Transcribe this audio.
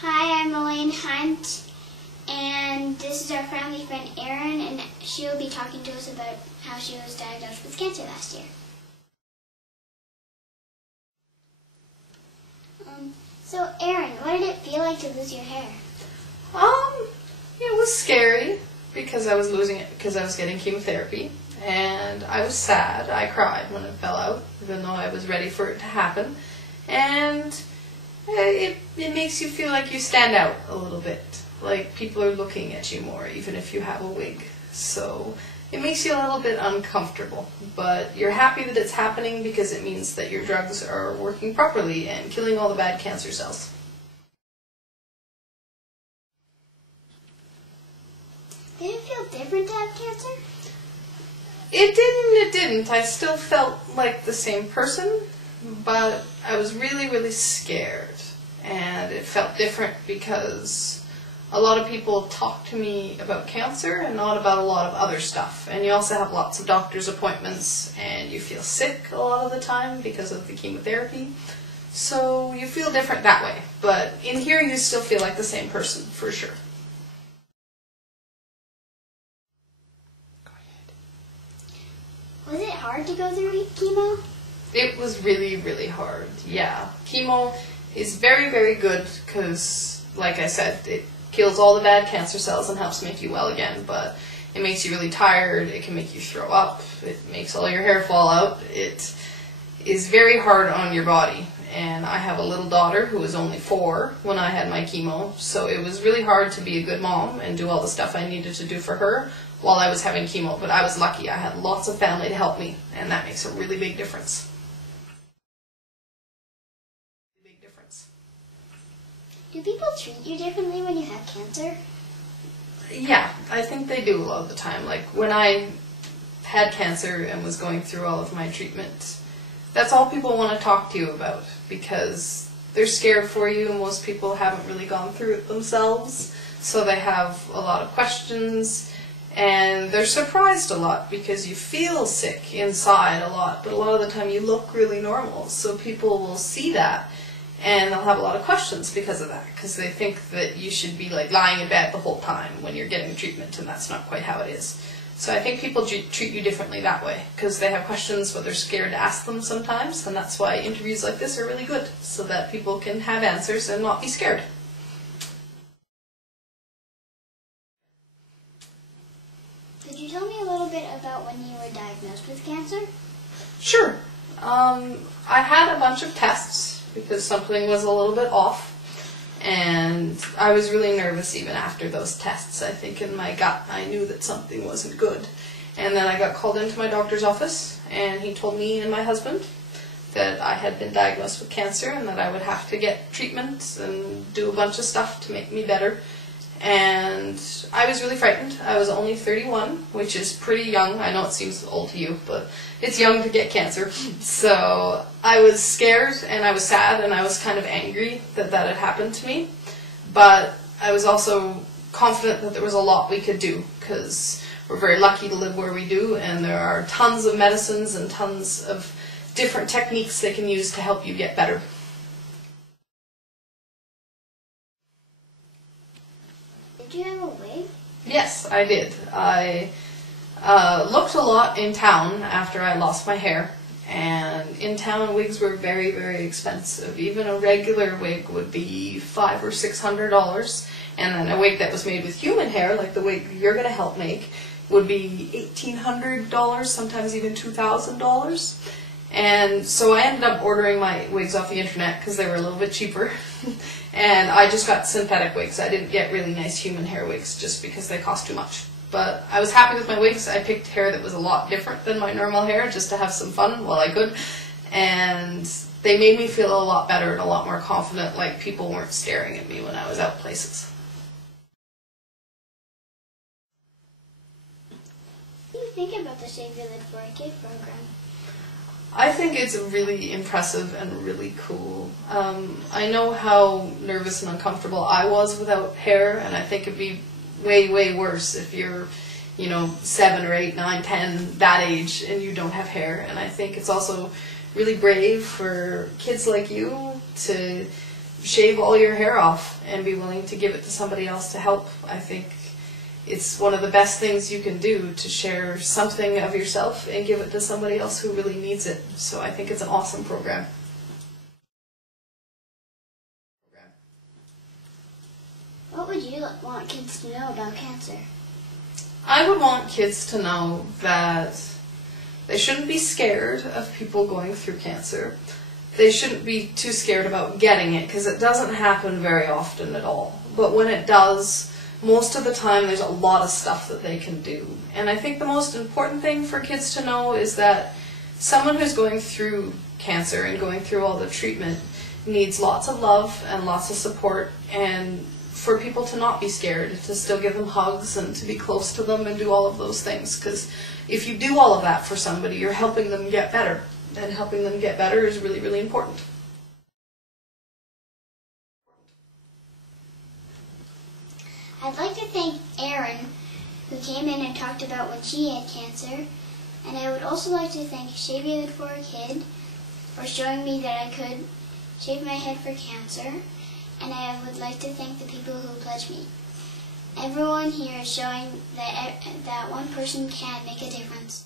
Hi, I'm Elaine Hunt, and this is our family friend Erin, and she will be talking to us about how she was diagnosed with cancer last year. So Erin, what did it feel like to lose your hair? It was scary because I was losing it because I was getting chemotherapy, and I was sad. I cried when it fell out, even though I was ready for it to happen, and it makes you feel like you stand out a little bit, like people are looking at you more, even if you have a wig. So it makes you a little bit uncomfortable, but you're happy that it's happening because it means that your drugs are working properly and killing all the bad cancer cells. Did it feel different to have cancer? It didn't. I still felt like the same person, but I was really, really scared. And it felt different because a lot of people talk to me about cancer and not about a lot of other stuff. And you also have lots of doctor's appointments, and you feel sick a lot of the time because of the chemotherapy. So you feel different that way. But in here you still feel like the same person, for sure. Was it hard to go through chemo? It was really, really hard, yeah. Chemo is very, very good because, like I said, it kills all the bad cancer cells and helps make you well again, but it makes you really tired, it can make you throw up, it makes all your hair fall out. It is very hard on your body, and I have a little daughter who was only 4 when I had my chemo, so it was really hard to be a good mom and do all the stuff I needed to do for her while I was having chemo, but I was lucky. I had lots of family to help me, and that makes a really big difference. Do people treat you differently when you have cancer? Yeah, I think they do a lot of the time. Like when I had cancer and was going through all of my treatment, that's all people want to talk to you about because they're scared for you. Most people haven't really gone through it themselves, so they have a lot of questions. And they're surprised a lot because you feel sick inside a lot, but a lot of the time you look really normal. So people will see that and they'll have a lot of questions because of that, because they think that you should be like lying in bed the whole time when you're getting treatment, and that's not quite how it is. So I think people treat you differently that way because they have questions but they're scared to ask them sometimes, and that's why interviews like this are really good, so that people can have answers and not be scared. Could you tell me a little bit about when you were diagnosed with cancer? Sure. I had a bunch of tests because something was a little bit off, and I was really nervous even after those tests. I think in my gut I knew that something wasn't good. And then I got called into my doctor's office, and he told me and my husband that I had been diagnosed with cancer and that I would have to get treatment and do a bunch of stuff to make me better. And I was really frightened. I was only 31, which is pretty young. I know it seems old to you, but it's young to get cancer. So I was scared and I was sad and I was kind of angry that that had happened to me. But I was also confident that there was a lot we could do because we're very lucky to live where we do, and there are tons of medicines and tons of different techniques they can use to help you get better. Did you have a wig? Yes, I did. I looked a lot in town after I lost my hair, and in town wigs were very, very expensive. Even a regular wig would be $500 or $600, and then a wig that was made with human hair, like the wig you're going to help make, would be $1,800, sometimes even $2,000. And so I ended up ordering my wigs off the internet because they were a little bit cheaper. And I just got synthetic wigs. I didn't get really nice human hair wigs just because they cost too much. But I was happy with my wigs. I picked hair that was a lot different than my normal hair just to have some fun while I could. And they made me feel a lot better and a lot more confident, like people weren't staring at me when I was out places. What do you think about the Save Your Lid for a Kid program? I think it's really impressive and really cool. I know how nervous and uncomfortable I was without hair, and I think it'd be way, way worse if you're, 7 or 8, 9, 10, that age, and you don't have hair. And I think it's also really brave for kids like you to shave all your hair off and be willing to give it to somebody else to help. I think it's one of the best things you can do, to share something of yourself and give it to somebody else who really needs it. So I think it's an awesome program. What would you want kids to know about cancer? I would want kids to know that they shouldn't be scared of people going through cancer. They shouldn't be too scared about getting it, because it doesn't happen very often at all. But when it does, most of the time there's a lot of stuff that they can do. And I think the most important thing for kids to know is that someone who's going through cancer and going through all the treatment needs lots of love and lots of support, and for people to not be scared, to still give them hugs and to be close to them and do all of those things. Because if you do all of that for somebody, you're helping them get better. And helping them get better is really, really important. I'd like to thank Erin, who came in and talked about when she had cancer. And I would also like to thank Shave Your Head for a Kid for showing me that I could shave my head for cancer. And I would like to thank the people who pledged me. Everyone here is showing that one person can make a difference.